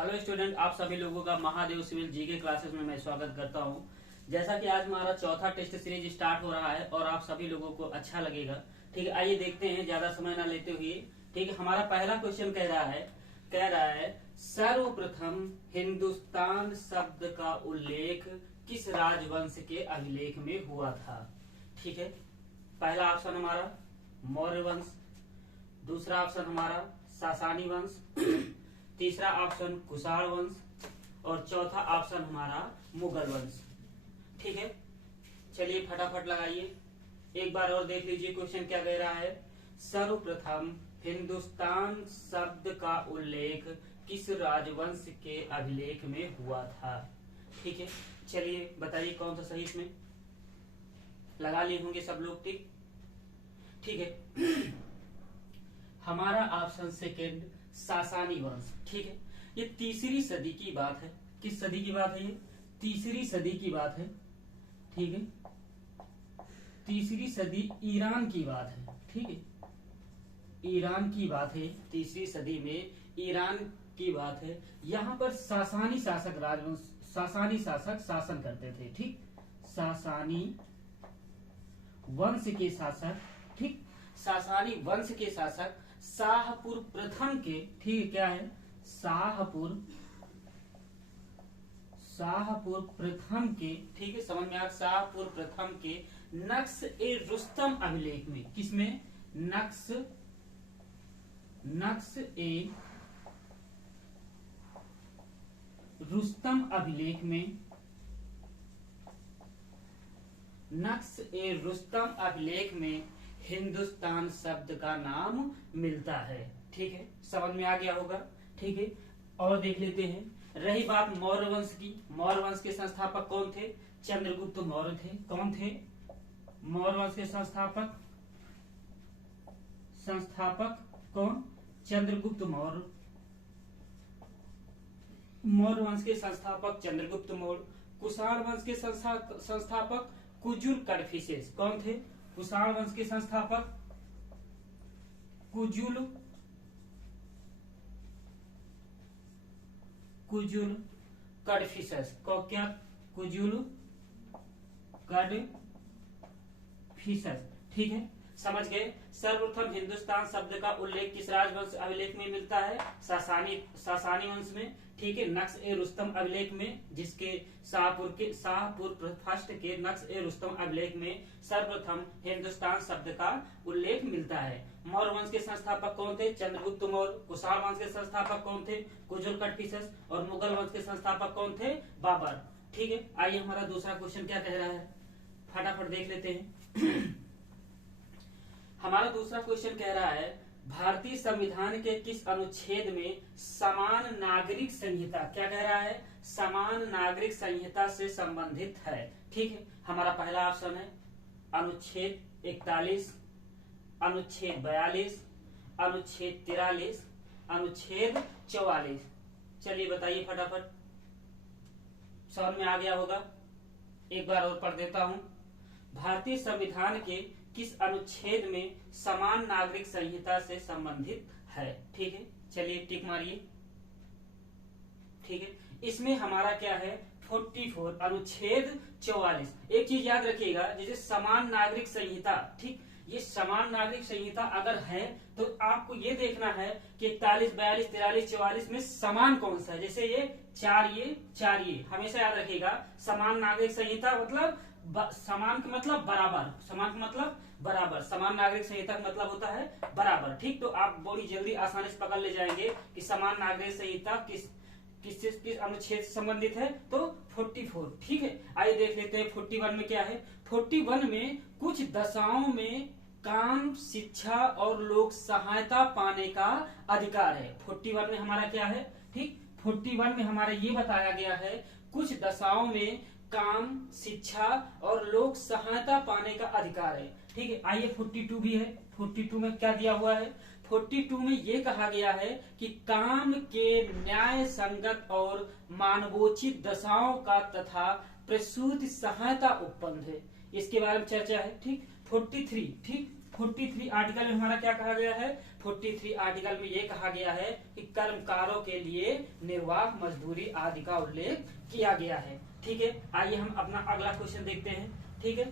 Hello student, आप सभी लोगों का महादेव सिविल जीके क्लासेस में मैं स्वागत करता हूं। जैसा कि आज हमारा चौथा टेस्ट सीरीज स्टार्ट हो रहा है और आप सभी लोगों को अच्छा लगेगा। ठीक है, आइए देखते हैं ज्यादा समय ना लेते हुए। ठीक है, हमारा पहला क्वेश्चन कह रहा है सर्वप्रथम हिंदुस्तान शब्द का उल्लेख किस राजवंश के अभिलेख में हुआ था। ठीक है, पहला ऑप्शन हमारा मौर्य वंश, दूसरा ऑप्शन हमारा सासानी वंश, तीसरा ऑप्शन कुषाण वंश और चौथा ऑप्शन हमारा मुगल वंश। ठीक है, चलिए फटाफट लगाइए। एक बार और देख लीजिए क्वेश्चन क्या कह रहा है। सर्वप्रथम हिंदुस्तान शब्द का उल्लेख किस राजवंश के अभिलेख में हुआ था। ठीक है, चलिए बताइए कौन सा सही इसमें। लगा लिए होंगे सब लोग। ठीक है, हमारा ऑप्शन सेकेंड सासानी वंश। ठीक है, ये तीसरी सदी की बात है। किस सदी की बात है ये? तीसरी सदी की बात है। ठीक है, तीसरी सदी ईरान की बात है। ठीक है, ईरान की बात है। तीसरी सदी में ईरान की बात है। यहाँ पर सासानी शासक राजवंश, सासानी शासक शासन करते थे। ठीक, सासानी वंश के शासक, ठीक, सासानी वंश के शासक शाहपुर प्रथम के, ठीक क्या है, शाहपुर प्रथम के, ठीक है, समझ में आ, शाहपुर प्रथम के नक्श ए रुस्तम अभिलेख में, किसमें, नक्श ए रुस्तम अभिलेख में, नक्श ए रुस्तम अभिलेख में हिंदुस्तान शब्द का नाम मिलता है। ठीक है, समझ में आ गया होगा। ठीक है, और देख लेते हैं। रही बात मौर्य वंश की, मौर्य वंश के संस्थापक कौन थे? चंद्रगुप्त मौर्य थे। कौन थे? मौर्य वंश के संस्थापक कौन? चंद्रगुप्त मौर्य। मौर्य वंश के संस्थापक चंद्रगुप्त मौर्य। कुषाण वंश के संस्थापक कुजुल कडफिसेस। कौन थे? कुषाण वंश के संस्थापक कुजुल कडफिसेस को क्या? कुजुल कडफिसेस। ठीक है, समझ गए। सर्वप्रथम हिंदुस्तान शब्द का उल्लेख किस राजवंश अभिलेख में मिलता है? सासानी वंश में। ठीक है, नक्श ए रुस्तम अभिलेख में, जिसके शाहपुर फर्स्ट के नक्श ए रुस्तम अभिलेख में सर्वप्रथम हिंदुस्तान शब्द का उल्लेख मिलता है। मौर्य वंश के संस्थापक कौन थे? चंद्रगुप्त मौर्य। कुषाण वंश के संस्थापक कौन थे? कुजुल कडफिसेस। और मुगल वंश के संस्थापक कौन थे? बाबर। ठीक है, आइए हमारा दूसरा क्वेश्चन क्या कह रहा है, फटाफट देख लेते हैं। हमारा दूसरा क्वेश्चन कह रहा है भारतीय संविधान के किस अनुच्छेद में समान नागरिक संहिता, क्या कह रहा है, समान नागरिक संहिता से संबंधित है। ठीक है, हमारा पहला ऑप्शन है अनुच्छेद 41, अनुच्छेद 42, अनुच्छेद 43, अनुच्छेद 44। चलिए बताइए फटाफट, समझ में आ गया होगा। एक बार और पढ़ देता हूं। भारतीय संविधान के किस अनुच्छेद में समान नागरिक संहिता से संबंधित है। ठीक है, चलिए टिक मारिए। ठीक है, इसमें हमारा क्या है, 44, अनुच्छेद 44। एक चीज याद रखिएगा, जैसे समान नागरिक संहिता, ठीक, ये समान नागरिक संहिता अगर है तो आपको ये देखना है कि 41, 42, 43, 44 में समान कौन सा है। जैसे ये चार, ये हमेशा याद रखिएगा। समान नागरिक संहिता मतलब समान का मतलब बराबर, समान का मतलब बराबर, समान नागरिक संहिता का मतलब होता है बराबर। ठीक, तो आप बड़ी जल्दी आसानी से पकड़ ले जाएंगे कि समान नागरिक संहिता किस अनुच्छेद से संबंधित है, तो 44। ठीक है, आइए देख लेते हैं 41 में क्या है। 41 में कुछ दशाओं में काम, शिक्षा और लोक सहायता पाने का अधिकार है। 41 में हमारा क्या है, ठीक, 41 में हमारा ये बताया गया है कुछ दशाओं में काम, शिक्षा और लोक सहायता पाने का अधिकार है। ठीक है, आइए 42 भी है। 42 में क्या दिया हुआ है? 42 में ये कहा गया है कि काम के न्याय संगत और मानवोचित दशाओं का तथा प्रसूति सहायता उपबंध है, इसके बारे में चर्चा है। ठीक, 43, ठीक, 43 आर्टिकल में हमारा क्या कहा गया है? 43 आर्टिकल में ये कहा गया है कि कर्मकारों के लिए निर्वाह मजदूरी आदि का उल्लेख किया गया है। ठीक है, आइए हम अपना अगला क्वेश्चन देखते हैं। ठीक है,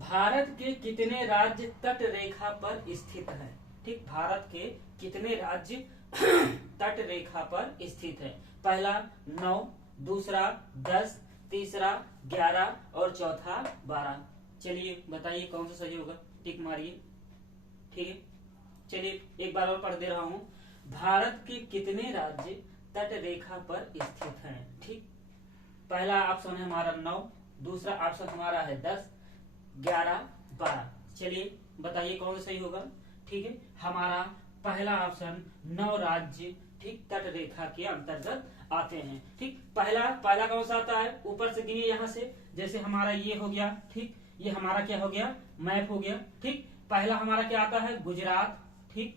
भारत के कितने राज्य तट रेखा पर स्थित हैं? ठीक, भारत के कितने राज्य तट रेखा पर स्थित है? पहला 9, दूसरा 10, तीसरा 11 और चौथा 12। चलिए बताइए कौन सा सही होगा, टिक मारिए। ठीक है, चलिए एक बार और पढ़ दे रहा हूं। भारत के कितने राज्य तट रेखा पर स्थित हैं? ठीक, पहला ऑप्शन है हमारा 9, दूसरा ऑप्शन हमारा है 10, 11, 12। चलिए बताइए कौन सा सही होगा। ठीक है, हमारा पहला ऑप्शन 9 राज्य ठीक तट रेखा के अंतर्गत आते हैं। ठीक, पहला कौन सा आता है? ऊपर से गिनिए यहाँ से, जैसे हमारा ये हो गया। ठीक, ये हमारा क्या हो गया? मैप हो गया। ठीक, पहला हमारा क्या आता है? गुजरात। ठीक,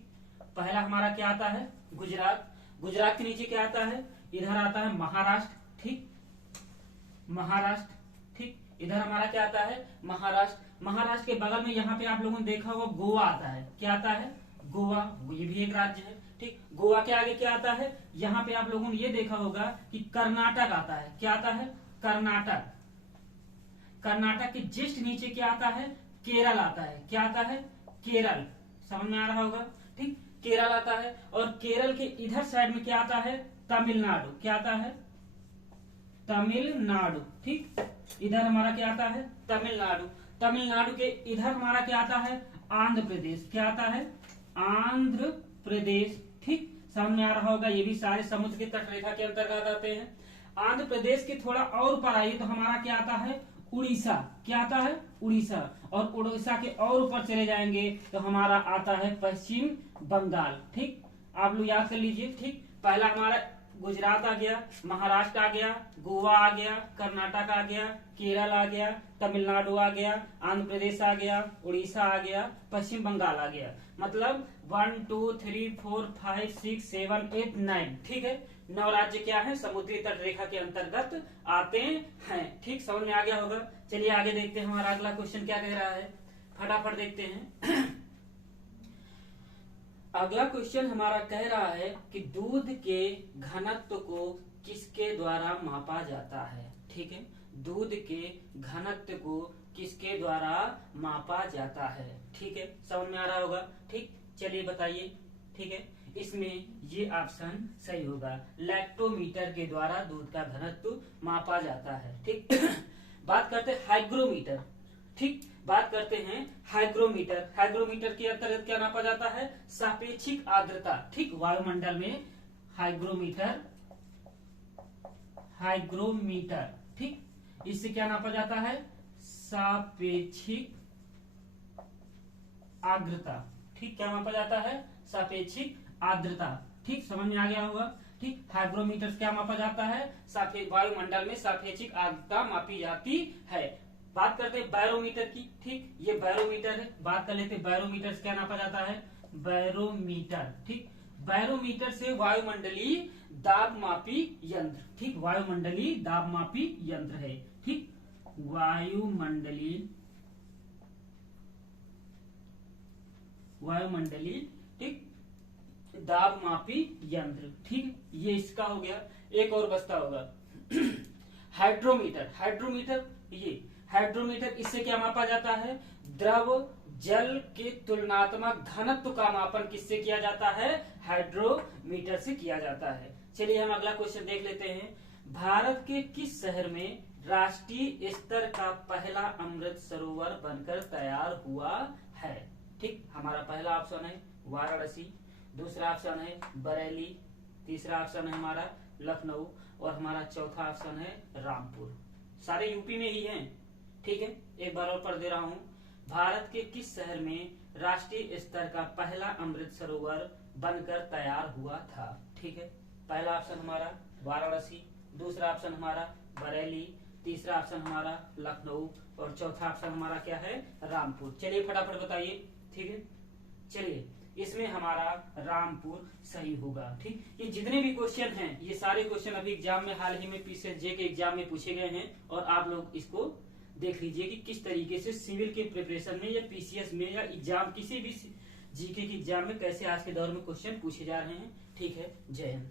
पहला हमारा क्या आता है? गुजरात। गुजरात के नीचे क्या आता है? इधर आता है महाराष्ट्र। ठीक, महाराष्ट्र। ठीक, इधर हमारा क्या आता है? महाराष्ट्र। महाराष्ट्र के बगल में यहाँ पे आप लोगों ने देखा होगा गोवा आता है। क्या आता है? गोवा, ये भी एक राज्य है। ठीक, गोवा के आगे क्या आता है? यहाँ पे आप लोगों ने ये देखा होगा कि कर्नाटक आता है। क्या आता है? कर्नाटक। कर्नाटक के जस्ट नीचे क्या आता है? केरल आता है। क्या आता है? केरल। समझ में आ रहा होगा। ठीक, केरल आता है। और केरल के इधर साइड में क्या आता है? तमिलनाडु। क्या आता है? तमिलनाडु। ठीक, इधर हमारा क्या आता है? तमिलनाडु। तमिलनाडु के इधर हमारा क्या आता है? आंध्र प्रदेश। क्या आता है? आंध्र प्रदेश। ठीक, समझ में आ रहा होगा। ये भी सारे समुद्र की तट रेखा के अंतर्गत आते हैं। आंध्र प्रदेश के थोड़ा और ऊपर आइए तो हमारा क्या आता है? उड़ीसा। क्या आता है? उड़ीसा। और उड़ीसा के और ऊपर चले जाएंगे तो हमारा आता है पश्चिम बंगाल। ठीक, आप लोग याद कर लीजिए। ठीक, पहला हमारा गुजरात आ गया, महाराष्ट्र आ गया, गोवा आ गया, कर्नाटक आ गया, केरल आ गया, तमिलनाडु आ गया, आंध्र प्रदेश आ गया, उड़ीसा आ गया, पश्चिम बंगाल आ गया। मतलब 1 2 3 4 5 6 7 8 9। ठीक है, 9 राज्य क्या है? समुद्री तट रेखा के अंतर्गत आते हैं। ठीक, समझ में आ गया होगा। चलिए आगे देखते हैं हमारा अगला क्वेश्चन क्या कह रहा है, फटाफट देखते हैं। अगला क्वेश्चन हमारा कह रहा है कि दूध के घनत्व को किसके द्वारा मापा जाता है? ठीक है, दूध के घनत्व को किसके द्वारा मापा जाता है? ठीक है, समझ में आ रहा होगा। ठीक, चलिए बताइए। ठीक है, इसमें ये ऑप्शन सही होगा, लैक्टोमीटर के द्वारा दूध का घनत्व मापा जाता है। ठीक, बात करते हैं हाइग्रोमीटर। ठीक, बात करते हैं हाइग्रोमीटर। हाइग्रोमीटर के अंतर्गत क्या नापा जाता है? सापेक्षिक आर्द्रता। ठीक, वायुमंडल में हाइग्रोमीटर, हाइग्रोमीटर। ठीक, इससे क्या नापा जाता है? सापेक्षिक आर्द्रता। ठीक, क्या मापा जाता है? सापेक्षिक आर्द्रता। ठीक, समझ में आ गया होगा। ठीक, हाइग्रोमीटर क्या मापा जाता है? वायुमंडल में सापेक्षिक आर्द्रता मापी जाती है। बात करते हैं बैरोमीटर की। ठीक, ये बैरोमीटर है। बात कर लेते हैं बैरोमीटर से क्या नापा जाता है? बैरोमीटर। ठीक, बैरोमीटर से वायुमंडलीय दाब मापी यंत्र। ठीक, वायुमंडलीय दाब मापी यंत्र है। ठीक, वायुमंडलीय ठीक दाब मापी यंत्र। ठीक, ये इसका हो गया। एक और बचता होगा हाइड्रोमीटर। हाइड्रोमीटर इससे क्या मापा जाता है? द्रव जल के तुलनात्मक घनत्व का मापन किससे किया जाता है? हाइड्रोमीटर से किया जाता है। चलिए हम अगला क्वेश्चन देख लेते हैं। भारत के किस शहर में राष्ट्रीय स्तर का पहला अमृत सरोवर बनकर तैयार हुआ है? ठीक, हमारा पहला ऑप्शन है वाराणसी, दूसरा ऑप्शन है बरेली, तीसरा ऑप्शन है हमारा लखनऊ और हमारा चौथा ऑप्शन है रामपुर। सारे यूपी में ही हैं। ठीक है, एक बार और पढ़ दे रहा हूँ। भारत के किस शहर में राष्ट्रीय स्तर का पहला अमृत सरोवर बनकर तैयार हुआ था? ठीक है, पहला ऑप्शन हमारा वाराणसी, दूसरा ऑप्शन हमारा बरेली, तीसरा ऑप्शन हमारा लखनऊ और चौथा ऑप्शन हमारा क्या है? रामपुर। चलिए फटाफट बताइए। ठीक है, चलिए इसमें हमारा रामपुर सही होगा। ठीक, ये जितने भी क्वेश्चन हैं ये सारे क्वेश्चन अभी एग्जाम में हाल ही में पीसीएसजे के एग्जाम में पूछे गए हैं और आप लोग इसको देख लीजिए कि किस तरीके से सिविल के प्रिपरेशन में या पीसीएस में या एग्जाम किसी भी जीके की एग्जाम में कैसे आज के दौर में क्वेश्चन पूछे जा रहे हैं। ठीक है, जय हिंद।